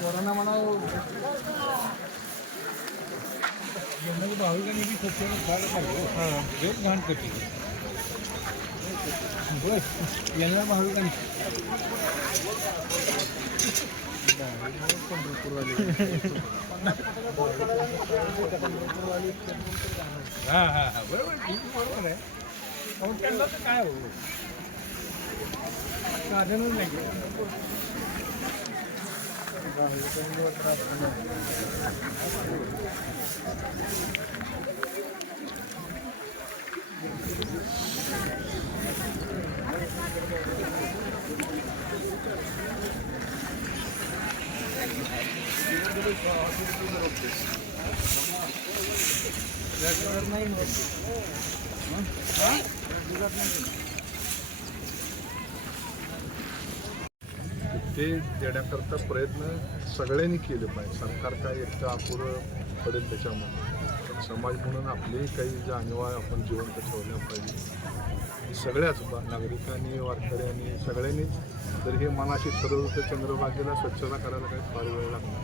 Corona म्हणा भाविकांनी बी स्वच्छ झालं पाहिजे. हां घाण करते बस यांना भाविकांनी हां हां हां बरोबर ठीक बरोबर आहे. पण त्यांना तर काय हो साधनच नाही. ते देण्याकरता प्रयत्न सगळ्यांनी केले पाहिजे. सरकार काय एकटं अपुरं पडेल त्याच्यामध्ये. समाज म्हणून आपलेही काही जाणीवा आपण जिवंत ठेवल्या पाहिजे. सगळ्याच नागरिकांनी वारकऱ्यांनी सगळ्यांनीच जर हे मनाशी ठरवलं तर चंद्रभागेला स्वच्छता करायला काही फार वेळ लागणार.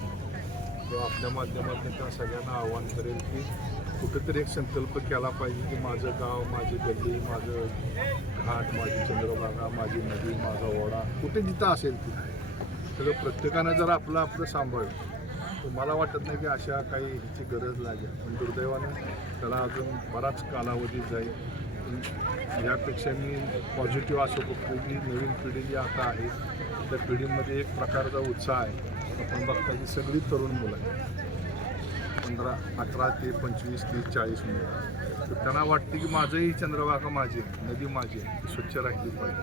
किंवा आपल्या माध्यमातून त्या सगळ्यांना आव्हान करेल की कुठेतरी एक संकल्प केला पाहिजे की माझं गाव, माझी गल्ली, माझं घाट, माझी चंद्रभागा, माझी नदी, माझा ओढा कुठे जिथं असेल तिथे सगळं प्रत्येकानं जर आपलं सांभाळलं तर मला वाटत नाही की अशा काही ह्याची गरज लागेल. पण दुर्दैवानं त्याला अजून बराच कालावधी जाईल. यापेक्षा मी पॉझिटिव्ह असं बघतो की नवीन पिढी जी आता आहे त्या पिढीमध्ये एक प्रकारचा उत्साह आहे. आपण बघता की सगळी तरुण मुलं आहेत 18 ते 25, 30, 40 मुलं. तर त्यांना वाटते की माझंही चंद्रभागा माझी आहे, नदी माझी आहे, ती स्वच्छ राहिली पाहिजे.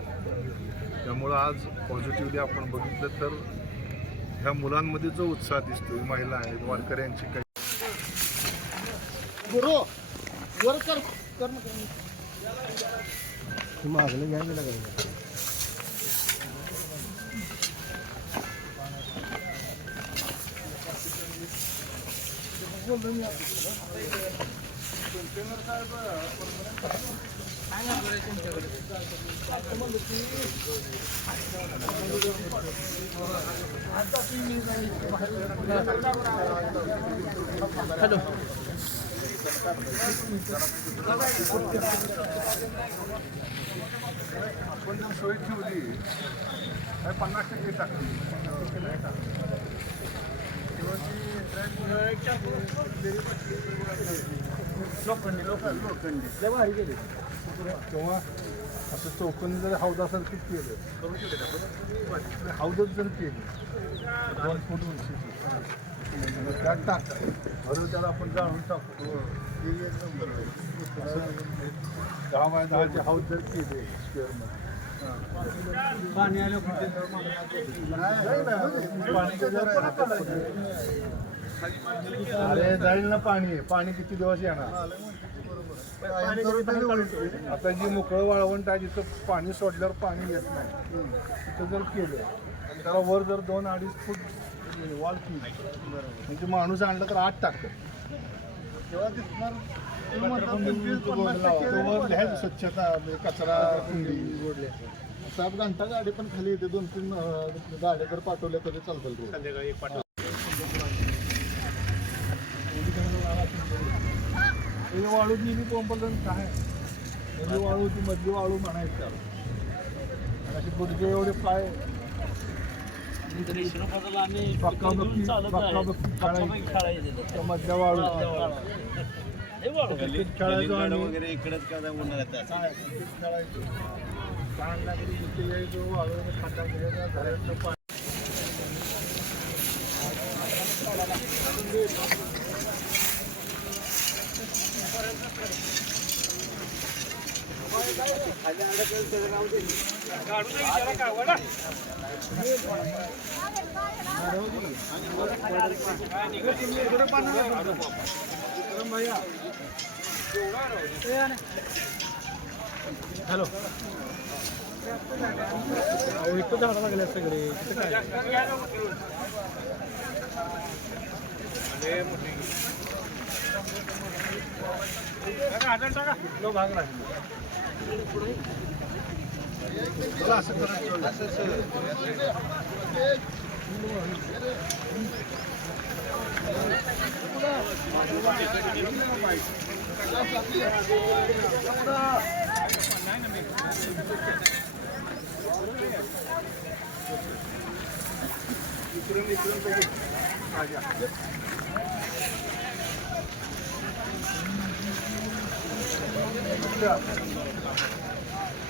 त्यामुळं आज पॉझिटिव्हली आपण बघितलं तर ह्या मुलांमध्ये जो उत्साह दिसतो, महिला आहेत, वारकऱ्यांची काही मागलं घ्यायला लागलं. हॅलो आपण जर सोय ठेवली 50% टाकली 50% नाही टाकली लोखंडी किंवा असं चौकोनी जर हौदासारखं केलं हौदच जर केली 2 फूट उंचीची त्यात टाक बरोबर त्याला आपण जाळून टाकतो. 10 बाय 10चे हौद जर केले स्क्वेअरमध्ये पाणी आलं अरे जाईल ना पाणी किती दिवस येणार. आता जी मोकळं वाळवंट आहे जिथं पाणी सोडल्यावर पाणी येत नाही तिथं जर केलं आणि त्याला वर जर 2-2.5 फूट वॉल केली म्हणजे माणूस आणला तर 8 टाकतं तेव्हा दिसणार. स्वच्छता कचरा कुंडी जोडले 7 घंटा गाडी पण खाली येते. 2-3 गाड्या जर पाठवल्या तरी चालतं. वाळू गेली पंपलं काय वाळू ती मधली वाळू म्हणायची त्याला अशी गुडघे एवढे पाय मधल्या वाळू खेळायचो वगैरे इकडेच काय उन्हाळ्यात खेळायचो लहान लागली जिथे यायचो वाळू खाता घराचं खाली हॅलो इथं जावं लागले सगळे काय आधार टाका तो भाग राहील चला असं करायचं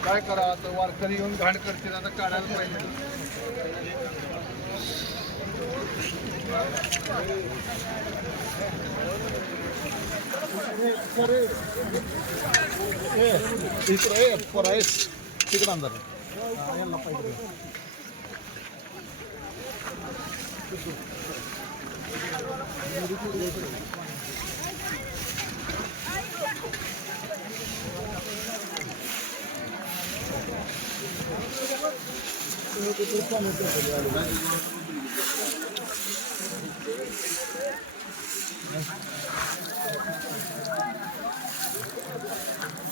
काय करा आता वारकरी येऊन घाण करतील आता काढायला पाहिजे इकडे परायस तिकडे अंदर यांना पाहिजे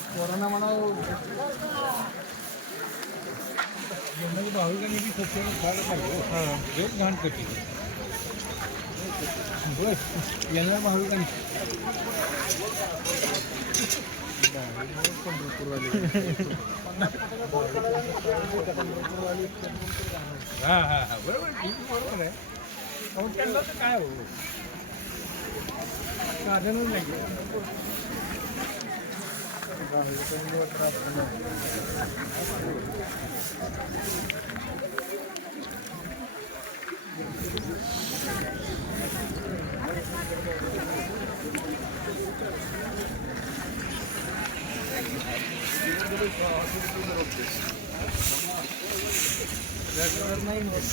कोरोना म्हणा भाविकांनी बी खूप झालं पाहिजे एक घाण करते बस यांना भाविकांनी हा हा हा बरोबर ठीक बरोबर आहे पण त्यांना तर काय हो साधनच नाही नाही